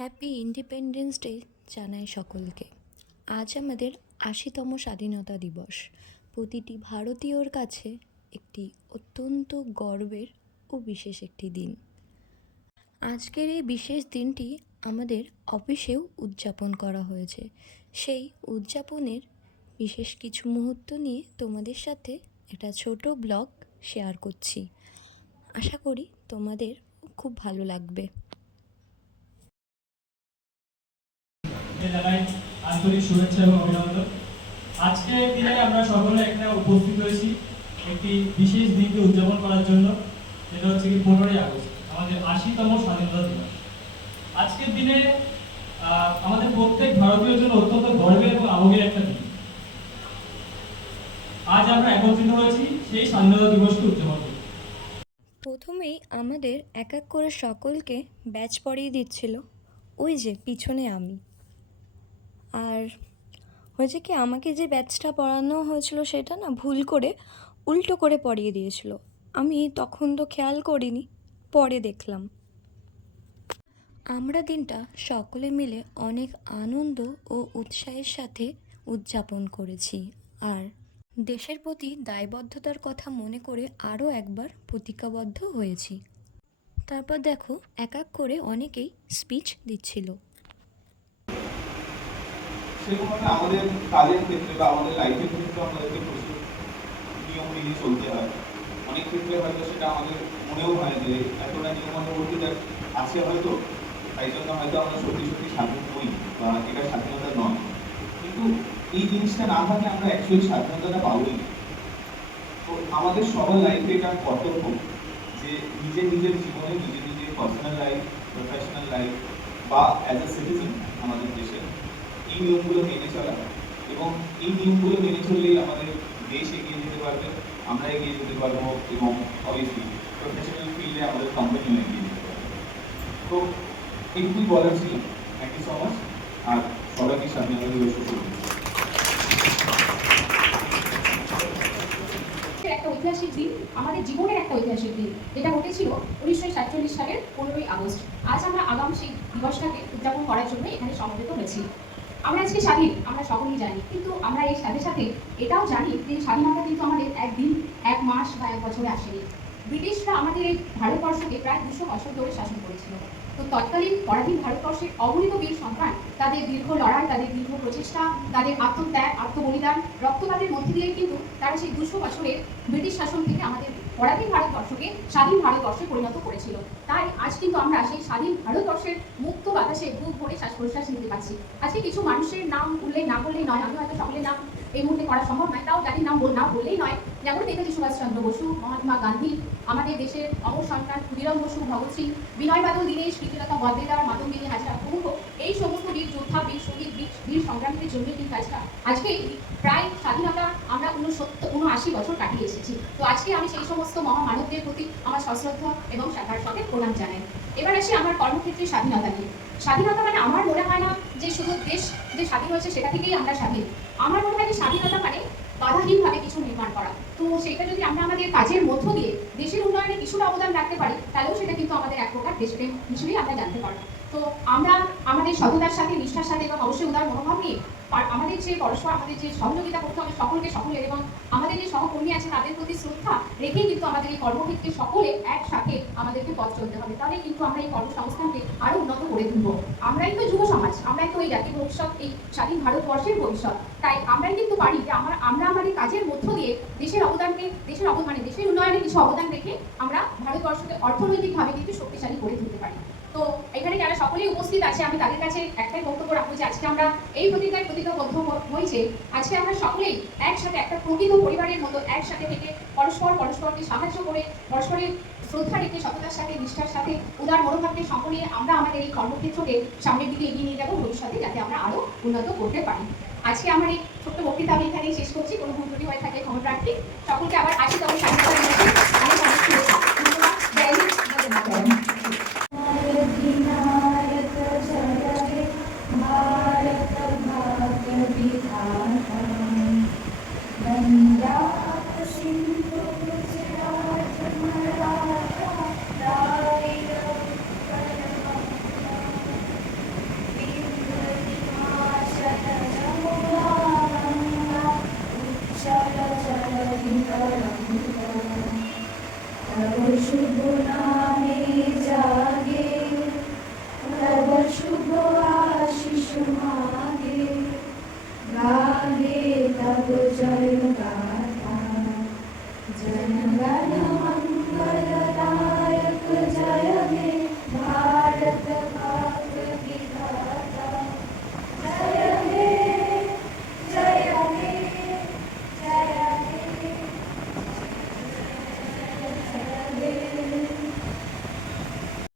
Happy independence day জানাই সকলকে। আজ আমাদের ৮০তম স্বাধীনতা দিবস। প্রতিটি ভারতীয়র কাছে একটি অত্যন্ত গর্বের ও বিশেষ একটি দিন। আজকের এই বিশেষ দিনটি আমাদের অফিসেও উদযাপন করা হয়েছে। সেই উদযাপনের বিশেষ কিছু মুহূর্ত নিয়ে তোমাদের সাথে একটা ছোট ব্লগ শেয়ার করছি। আশা করি তোমাদের খুব ভালো লাগবে। জানাই আন্তরিক শুভেচ্ছা এবং অভিনন্দন। আজকের দিনে আমরা সকলে এখানে উপস্থিত হয়েছি একটি বিশেষ দিনকে উদযাপন করার জন্য, যেটা হচ্ছে কি 15ই আগস্ট, আমাদের ৮০তম স্বাধীনতা দিবস। আজকের দিনে আমাদের প্রত্যেক ভারতীয়ের জন্য অত্যন্ত গর্বের এবং আবেগের একটা দিন। আজ আমরা একত্রিত হয়েছি সেই স্বাধীনতা দিবসকে উদযাপন করতে। প্রথমেই আমাদের এক এক করে সকলকে ব্যাচ পরিয়ে দিচ্ছিল, ওই যে পিছনে আমি। আর হয়েছে কি, আমাকে যে ব্যাচটা পরানো হয়েছিল সেটা না ভুল করে উল্টো করে পরিয়ে দিয়েছিল। আমি তখন তো খেয়াল করিনি, পরে দেখলাম। আমরা দিনটা সকলে মিলে অনেক আনন্দ ও উৎসাহের সাথে উদযাপন করেছি। আর দেশের প্রতি দায়বদ্ধতার কথা মনে করে আরও একবার প্রতিজ্ঞাবদ্ধ হয়েছি। তারপর দেখো এক এক করে অনেকেই স্পিচ দিচ্ছিল। সেরকমভাবে আমাদের কাজের ক্ষেত্রে বা আমাদের লাইফের ক্ষেত্রে আমাদেরকে প্রচুর নিয়ম মেনে চলতে হয়। অনেক ক্ষেত্রে হয়তো সেটা আমাদের মনেও হয় যে এতটা নিয়মানুবর্তিতা আছে হয়তো, তাই জন্য হয়তো আমরা সত্যি সত্যি স্বাধীন হই বা এটা স্বাধীনতা নয়। কিন্তু এই জিনিসটা না থাকলে আমরা অ্যাকচুয়ালি স্বাধীনতাটা পাবোই না। তো আমাদের সবার লাইফে এটা কর্তব্য যে নিজের নিজের জীবনে নিজের নিজের পার্সোনাল লাইফ, প্রফেশনাল লাইফ বা অ্যাজ এ সিটিজেন আমাদের দেশে এই নিয়মগুলো মেনে চলা, এবং এই নিয়মগুলো মেনে চললেই আমাদের দেশ এগিয়ে যেতে পারবে, আমরা এগিয়ে যেতে পারবো, এবং অবভিয়াসলি প্রফেশনাল ফিল্ডে আমাদের কোম্পানিও এগিয়ে যেতে পারবে। তো এইটুকুই বলার ছিল। Thank you so much. আর সবাইকে স্বাধীনতা দিবস শুভেচ্ছা। একটা ঐতিহাসিক দিন, আমাদের জীবনের একটা ঐতিহাসিক দিন, যেটা ঘটেছিল 1947 সালের 15ই আগস্ট। আজ আমরা আগাম সেই দিবসটাকে উদযাপন করার জন্য এখানে সমবেত হয়েছি। আমরা আজকে স্বাধীন, আমরা সকলেই জানি, কিন্তু আমরা এর সাথে সাথে এটাও জানি যে স্বাধীনতা কিন্তু আমাদের একদিন, এক মাস বা এক বছরে আসেনি। ব্রিটিশরা আমাদের এই ভারতবর্ষকে প্রায় 200 বছর ধরে শাসন করেছিল। তো তৎকালীন পরাধীন ভারতবর্ষের অগণিত বীর সন্তান তাদের দীর্ঘ লড়াই, তাদের দীর্ঘ প্রচেষ্টা, তাদের আত্মত্যাগ, আত্মবলিদান, রক্তপাতের মধ্যে দিয়ে কিন্তু তারা সেই 200 বছরের ব্রিটিশ শাসন থেকে আমাদের পরাধীন ভারতবর্ষকে স্বাধীন ভারতবর্ষে পরিণত করেছিল। তাই আজ কিন্তু আমরা সেই স্বাধীন ভারতবর্ষের মুক্ত বাতাসে বুক ভরে শ্বাস প্রশ্বাস নিতে পারছি। আজকে কিছু মানুষের নাম উল্লেখ না করলেই নয়, আমি হয়তো সকলের নাম এই মুহূর্তে করা সম্ভব নয়, তাও যাদের নাম না বললেই নয়, যেমন নেতাজি সুভাষচন্দ্র বসু, মহাত্মা গান্ধী, আমাদের দেশের অমর সন্তান ক্ষুদিরাম বসু, ভগৎ সিং, বিনয় বাদল দীনেশ, প্রীতিলতা বদ্দেদার, মাতঙ্গিনী হাজরা প্রমুখ। এই সমস্ত বীর যোদ্ধা, বীর শহীদ, বীর সংগ্রামীদের জন্য কিন্তু আজকে প্রায় স্বাধীনতা আমরা 79 বছর কাটিয়ে এসেছি। তো আজকে আমি সেই সমস্ত মহামানবদের প্রতি আমার সশ্রদ্ধা এবং শ্রদ্ধার সাথে প্রণাম জানাই। এবার আসি আমার কর্মক্ষেত্রে স্বাধীনতা নিয়ে। স্বাধীনতা মানে আমার মনে হয় না যে শুধু দেশ যে স্বাধীন হয়েছে সেটা থেকেই আমরা স্বাধীন। আমার মনে হয় যে স্বাধীনতা মানে বাধাহীনভাবে কিছু নির্মাণ করা। তো সেটা যদি আমরা আমাদের কাজের মধ্য দিয়ে দেশের উন্নয়নে কিছুটা অবদান রাখতে পারি, তাহলেও সেটা কিন্তু আমাদের এক প্রকার দেশপ্রেম হিসেবেই আমরা জানতে পারবো। তো আমরা আমাদের সততার সাথে, নিষ্ঠার সাথে এবং অবশ্যই উদার মনোভাব নিয়ে আমাদের যে পরস্পর আমাদের যে সহযোগিতা করতে হবে সকলের, এবং আমাদের যে সহকর্মী আছে তাদের প্রতি শ্রদ্ধা রেখেই কিন্তু আমাদের এই কর্মক্ষেত্রে সকলে একসাথে আমাদেরকে পথ চলতে হবে। তাহলে কিন্তু আমরা এই কর্মসংস্থানকে আরো উন্নত করে তুলবো। আমরাই তো যুব সমাজ, আমরাই তো এই জাতির ভবিষ্যৎ, এই স্বাধীন ভারতবর্ষের ভবিষ্যৎ। তাই আমরাই কিন্তু পারি যে আমরা আমাদের কাজের মধ্য দিয়ে দেশের উন্নয়নে কিছু অবদান রেখে আমরা ভারতবর্ষকে অর্থনৈতিকভাবে কিন্তু শক্তিশালী করে তুলতে পারি। তো এখানে যারা সকলেই উপস্থিত আছে, আমি তাদের কাছে একটাই বক্তব্য রাখবো যে আজকে আমরা এই প্রতিজ্ঞাবদ্ধ হয়েছে, আজকে আমরা সকলেই একসাথে একটা প্রকৃত পরিবারের মতো একসাথে থেকে পরস্পরকে সাহায্য করে, পরস্পরের শ্রদ্ধা রেখে, সততার সাথে, নিষ্ঠার সাথে, উদার মনোভাবকে সঙ্গে নিয়ে আমরা আমাদের এই কর্মক্ষেত্রকে সামনের দিকে এগিয়ে নিয়ে যাবো ভবিষ্যতে, যাতে আমরা আরো উন্নত করতে পারি। আজকে আমার এই ছোট্ট বক্তৃতা আমি এখানেই শেষ করছি। কোনো ভুল ত্রুটি হয়ে থাকে ক্ষমা প্রার্থী। সকলকে আবার ৮০তম স্বাধীনতা দিবসে অনেক অনেক শুভেচ্ছা। জয় হিন্দ, জয় ভারত। শুভ নাম